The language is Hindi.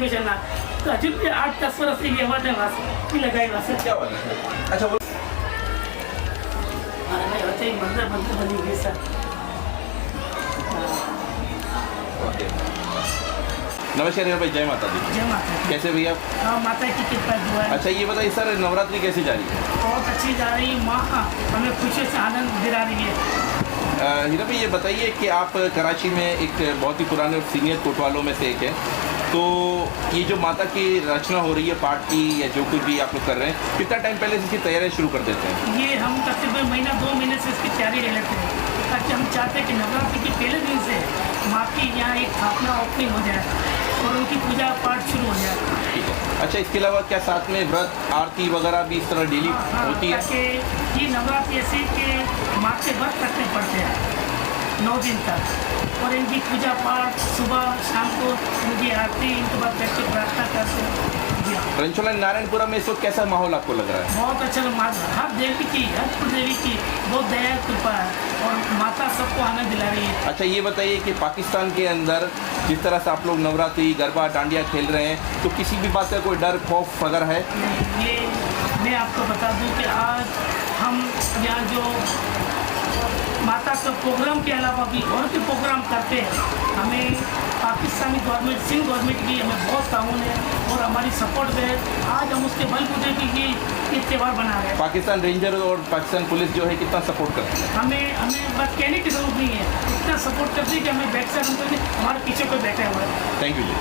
मोटिवेशन ना तो अजून ते 8-10 वर्ष येवत आहे वास की लगाई वास क्या बात है? अच्छा वो अरे भाई होते ही मंदिर बनी गई सर ओके। नमस्कार यार भाई, जय माता दी। जय माता दी। कैसे भैया? हाँ माता की कृपा दुआ है। अच्छा ये बताइए सर, नवरात्रि कैसी जा रही है? बहुत अच्छी जा रही है माँ हमें खुशी से आनंद दिला रही है। हीरा भाई ये बताइए कि आप कराची में एक बहुत ही पुराने और सीनियर कोतवालों में से एक है, तो ये जो माता की रचना हो रही है पाठ की या जो कुछ भी आप लोग कर रहे हैं, कितना टाइम पहले से इसकी तैयारी शुरू कर देते हैं? ये हम तकरीबन महीना 2 महीने से इसकी तैयारी ले लेते हैं ताकि हम चाहते हैं कि नवरात्रि के पहले दिन से माँ की यहाँ एक स्थापना ओपनिंग हो जाए और उनकी पूजा पाठ शुरू हो जाए। ठीक है। अच्छा इसके अलावा क्या साथ में व्रत आरती वगैरह भी इस तरह डेली होती है? ताकि ये नवरात्रि ऐसे कि माँ के व्रत रखने पड़ते हैं 9 दिन तक और इनकी पूजा पाठ सुबह शाम को इनकी आरती इनके बाद बैठ के प्रार्थना करते हैं। जी हाँ। रंचोला नारायणपुरा में इस वक्त कैसा माहौल आपको लग रहा है? बहुत अच्छा हर देवी की हर कुलदेवी की बहुत दया कृपा है और माता सबको आनंद दिला रही है। अच्छा ये बताइए कि पाकिस्तान के अंदर जिस तरह से आप लोग नवरात्रि गरबा डांडिया खेल रहे हैं, तो किसी भी बात का कोई डर खौफ वगैरह है? ये मैं आपको बता दूं कि आज हम यहाँ जो माता के प्रोग्राम के अलावा भी और भी प्रोग्राम करते हैं, हमें पाकिस्तानी गवर्नमेंट सिंध गवर्नमेंट की हमें बहुत ताउन है और हमारी सपोर्ट है। आज हम उसके बलबूते भी ये त्यौहार बना रहे हैं। पाकिस्तान रेंजर और पाकिस्तान पुलिस जो है कितना सपोर्ट करती है? हमें बस कहने की जरूरत नहीं है, इतना सपोर्ट करती है कि हमें बैक साइड हमारे पीछे कोई बैठा हुआ है। Thank you ji.